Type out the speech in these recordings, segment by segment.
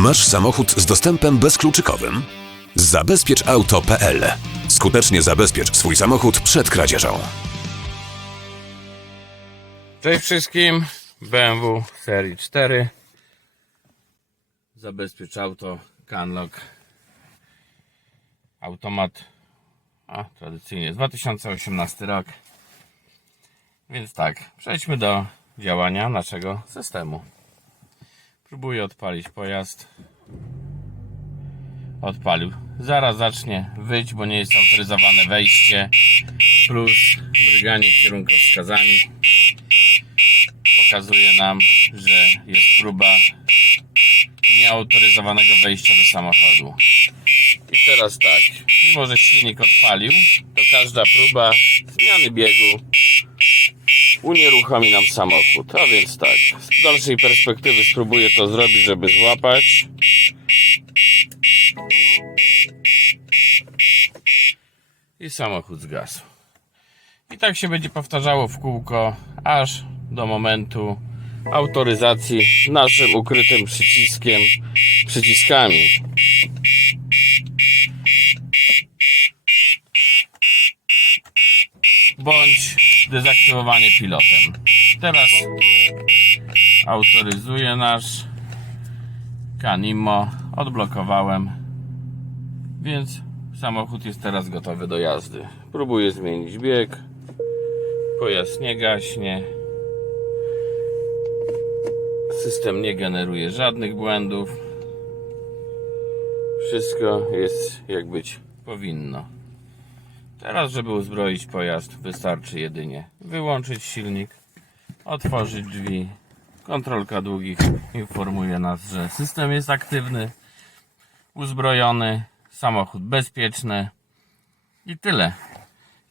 Masz samochód z dostępem bezkluczykowym? Zabezpieczauto.pl. Skutecznie zabezpiecz swój samochód przed kradzieżą. Cześć wszystkim, BMW serii 4 Zabezpiecz auto, Canlock Automat A, tradycyjnie 2018 rok Więc tak, przejdźmy do działania naszego systemu Próbuję odpalić pojazd. Odpalił. Zaraz zacznie wyć, bo nie jest autoryzowane wejście. Plus mryganie kierunkowskazami. Pokazuje nam, że jest próba nieautoryzowanego wejścia do samochodu. I teraz tak, mimo że silnik odpalił, to każda próba zmiany biegu unieruchomi nam samochód. A więc tak, z dalszej perspektywy spróbuję to zrobić, żeby złapać. I samochód zgasł. I tak się będzie powtarzało w kółko, aż do momentu autoryzacji naszym ukrytym przyciskiem, przyciskami. Bądź dezaktywowanie pilotem. Teraz autoryzuję nasz Canimo. Odblokowałem. Więc samochód jest teraz gotowy do jazdy. Próbuję zmienić bieg. Pojazd nie gaśnie. System nie generuje żadnych błędów. Wszystko jest jak być powinno. Teraz, żeby uzbroić pojazd, wystarczy jedynie wyłączyć silnik, otworzyć drzwi. Kontrolka długich informuje nas, że system jest aktywny, uzbrojony, samochód bezpieczny i tyle.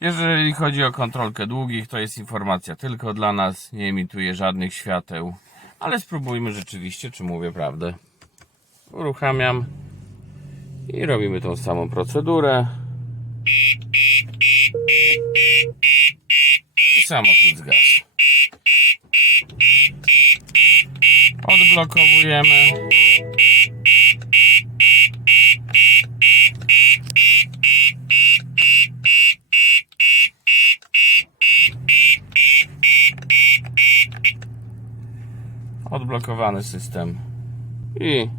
Jeżeli chodzi o kontrolkę długich, to jest informacja tylko dla nas, nie emituje żadnych świateł, ale spróbujmy rzeczywiście, czy mówię prawdę. Uruchamiam i robimy tą samą procedurę. I samochód zgasł. Odblokowujemy. Odblokowany system i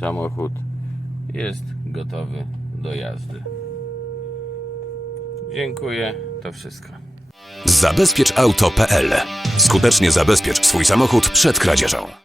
samochód jest gotowy do jazdy. Dziękuję, to wszystko. Zabezpieczauto.pl. Skutecznie zabezpiecz swój samochód przed kradzieżą.